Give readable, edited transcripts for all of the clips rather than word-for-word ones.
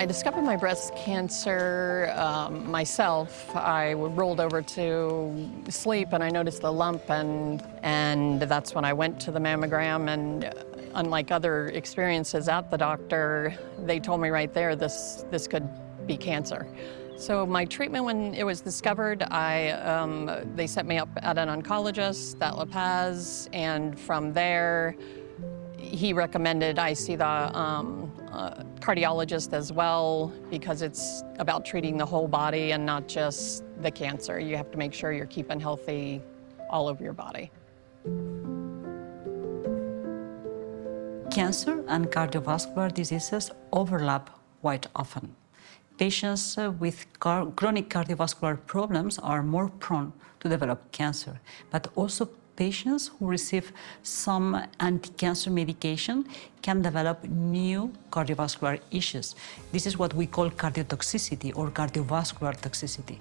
I discovered my breast cancer myself. I rolled over to sleep and I noticed the lump, and that's when I went to the mammogram. And unlike other experiences at the doctor, they told me right there this could be cancer. So my treatment, when it was discovered, they set me up at an oncologist at La Paz, and from there, he recommended I see the cardiologist as well, because it's about treating the whole body and not just the cancer. You have to make sure you're keeping healthy all over your body. Cancer and cardiovascular diseases overlap quite often. Patients with chronic cardiovascular problems are more prone to develop cancer, but also patients who receive some anti-cancer medication can develop new cardiovascular issues. This is what we call cardiotoxicity or cardiovascular toxicity.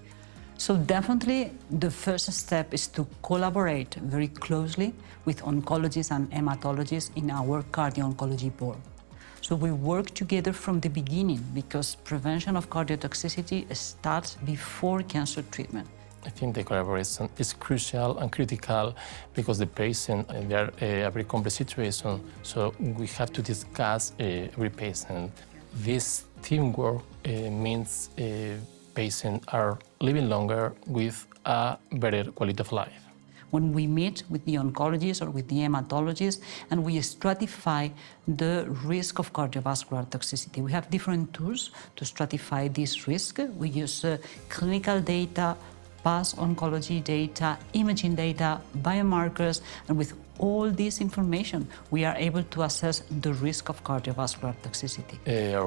So definitely the first step is to collaborate very closely with oncologists and hematologists in our cardio-oncology board. So we work together from the beginning because prevention of cardiotoxicity starts before cancer treatment. I think the collaboration is crucial and critical because the patient, they are a very complex situation, so we have to discuss every patient. This teamwork means patients are living longer with a better quality of life. When we meet with the oncologist or with the hematologist and we stratify the risk of cardiovascular toxicity, we have different tools to stratify this risk. We use clinical data, past oncology data, imaging data, biomarkers, and with all this information, we are able to assess the risk of cardiovascular toxicity.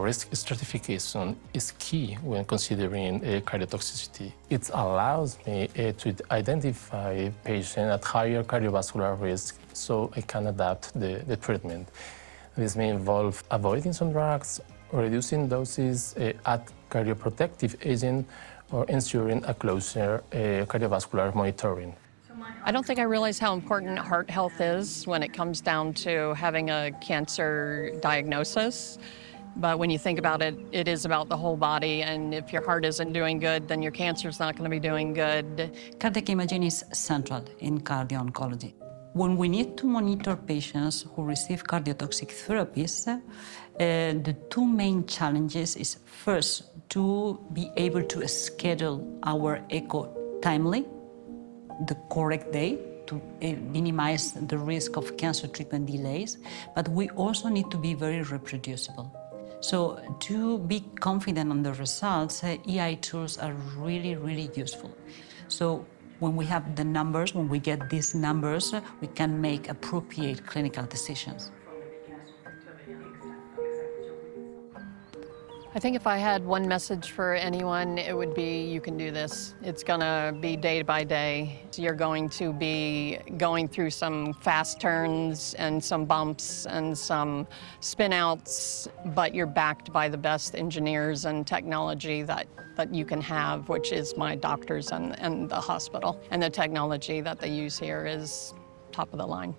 Risk stratification is key when considering cardiotoxicity. It allows me to identify patients at higher cardiovascular risk so I can adapt the treatment. This may involve avoiding some drugs, reducing doses, add cardioprotective agent, or ensuring a closer cardiovascular monitoring. I don't think I realize how important heart health is when it comes down to having a cancer diagnosis. But when you think about it, it is about the whole body, and if your heart isn't doing good, then your cancer's not going to be doing good. Cardiac imaging is central in cardio-oncology. When we need to monitor patients who receive cardiotoxic therapies, the two main challenges is first to be able to schedule our echo timely, the correct day, to minimize the risk of cancer treatment delays, but we also need to be very reproducible. So to be confident on the results, EI tools are really, really useful. So when we have the numbers, when we get these numbers, we can make appropriate clinical decisions. I think if I had one message for anyone, it would be you can do this. It's gonna be day by day. You're going to be going through some fast turns and some bumps and some spin outs, but you're backed by the best engineers and technology that you can have, which is my doctors and the hospital. And the technology that they use here is top of the line.